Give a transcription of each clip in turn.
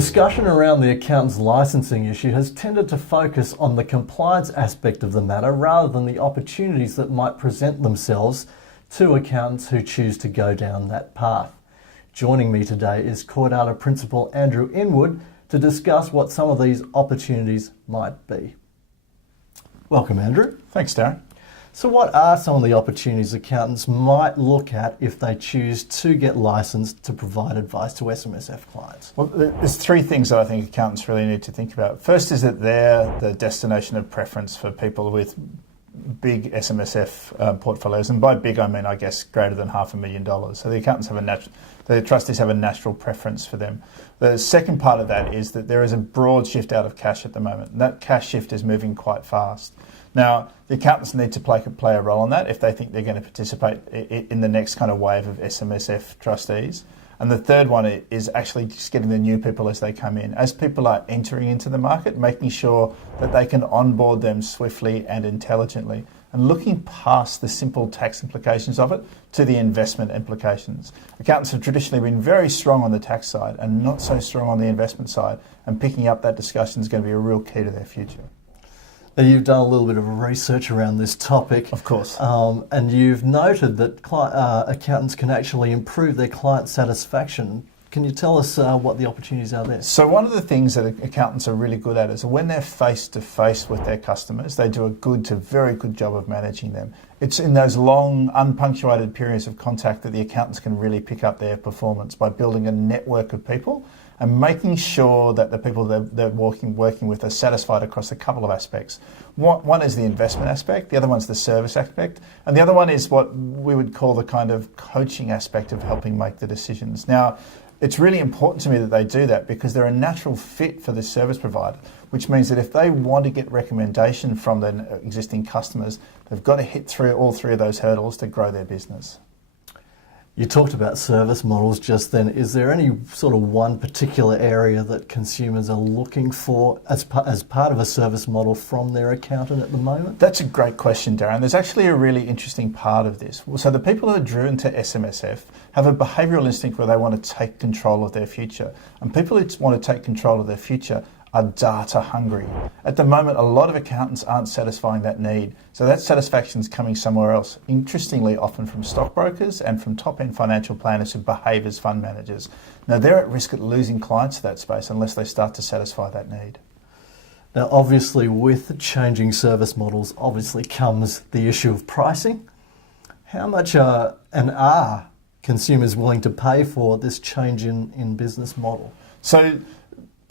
Discussion around the accountant's licensing issue has tended to focus on the compliance aspect of the matter rather than the opportunities that might present themselves to accountants who choose to go down that path. Joining me today is CoreData Principal Andrew Inwood to discuss what some of these opportunities might be. Welcome, Andrew. Thanks, Darren. So what are some of the opportunities accountants might look at if they choose to get licensed to provide advice to SMSF clients? Well, there's three things that I think accountants really need to think about. First is that they're the destination of preference for people with big SMSF portfolios, and by big I mean, I guess, greater than $500,000. So the accountants have the trustees have a natural preference for them. The second part of that is that there is a broad shift out of cash at the moment. And that cash shift is moving quite fast. Now, the accountants need to play a role in that if they think they're going to participate in the next kind of wave of SMSF trustees. And the third one is actually just getting the new people as they come in. As people are entering into the market, making sure that they can onboard them swiftly and intelligently, and looking past the simple tax implications of it to the investment implications. Accountants have traditionally been very strong on the tax side and not so strong on the investment side, and picking up that discussion is going to be a real key to their future. Now, you've done a little bit of research around this topic. Of course. And you've noted that accountants can actually improve their client satisfaction. Can you tell us what the opportunities are there? So one of the things that accountants are really good at is when they're face-to-face with their customers, they do a good to very good job of managing them. It's in those long, unpunctuated periods of contact that the accountants can really pick up their performance by building a network of people and making sure that the people they're working with are satisfied across a couple of aspects. One is the investment aspect, the other one's the service aspect, and the other one is what we would call the kind of coaching aspect of helping make the decisions. Now, it's really important to me that they do that because they're a natural fit for the service provider, which means that if they want to get recommendation from their existing customers, they've got to hit through all three of those hurdles to grow their business. You talked about service models just then. Is there any sort of one particular area that consumers are looking for as part of a service model from their accountant at the moment? That's a great question, Darren. There's actually a really interesting part of this. So the people who are driven to SMSF have a behavioural instinct where they want to take control of their future. And people who want to take control of their future are data hungry. At the moment, a lot of accountants aren't satisfying that need. So that satisfaction is coming somewhere else. Interestingly, often from stockbrokers and from top-end financial planners who behave as fund managers. Now, they're at risk of losing clients to that space unless they start to satisfy that need. Now, obviously, with changing service models, obviously comes the issue of pricing. How much are consumers willing to pay for this change in business model? So,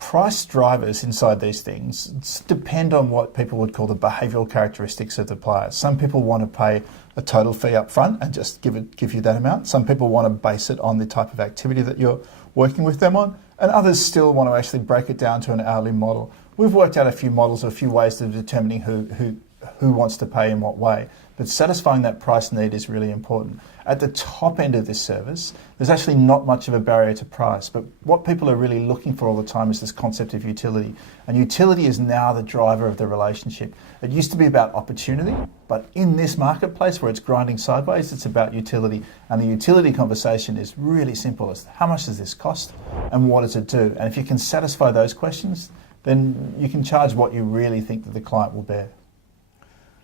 price drivers inside these things depend on what people would call the behavioural characteristics of the player. Some people want to pay a total fee up front and just give you that amount. Some people want to base it on the type of activity that you're working with them on, and others still want to actually break it down to an hourly model. We've worked out a few models, a few ways of determining who wants to pay in what way, but satisfying that price need is really important. At the top end of this service, there's actually not much of a barrier to price, but what people are really looking for all the time is this concept of utility. And utility is now the driver of the relationship. It used to be about opportunity, but in this marketplace where it's grinding sideways, it's about utility. And the utility conversation is really simple. It's how much does this cost and what does it do? And if you can satisfy those questions, then you can charge what you really think that the client will bear.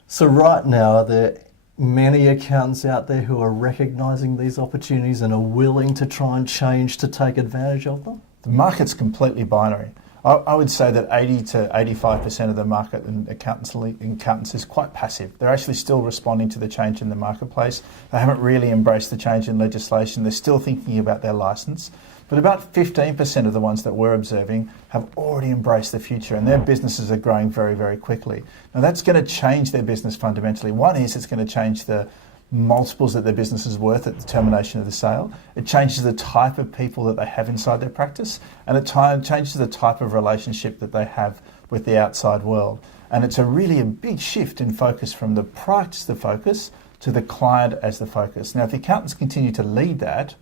So right now, are there many accountants out there who are recognising these opportunities and are willing to try and change to take advantage of them? The market's completely binary. I would say that 80 to 85% of the market in accountants is quite passive. They're actually still responding to the change in the marketplace. They haven't really embraced the change in legislation. They're still thinking about their licence. But about 15% of the ones that we're observing have already embraced the future, and their businesses are growing very, very quickly. Now that's going to change their business fundamentally. One is it's going to change the multiples that their business is worth at the termination of the sale. It changes the type of people that they have inside their practice, and it changes the type of relationship that they have with the outside world. And it's a big shift in focus from the practice the focus to the client as the focus. Now, if the accountants continue to lead that,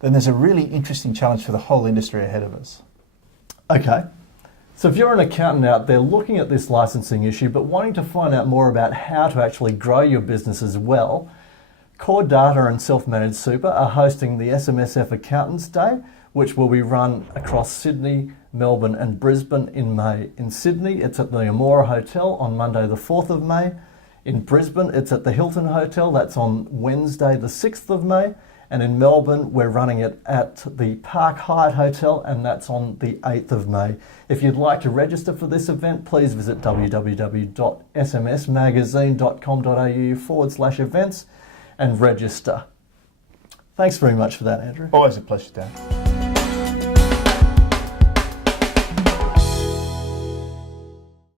then there's a really interesting challenge for the whole industry ahead of us. Okay. So if you're an accountant out there looking at this licensing issue but wanting to find out more about how to actually grow your business as well, CoreData and Self-Managed Super are hosting the SMSF Accountants Day, which will be run across Sydney, Melbourne and Brisbane in May. In Sydney, it's at the Amora Hotel on Monday the 4th of May. In Brisbane, it's at the Hilton Hotel, that's on Wednesday the 6th of May. And in Melbourne, we're running it at the Park Hyatt Hotel, and that's on the 8th of May. If you'd like to register for this event, please visit www.smsmagazine.com.au/events and register. Thanks very much for that, Andrew. Always a pleasure, Dan.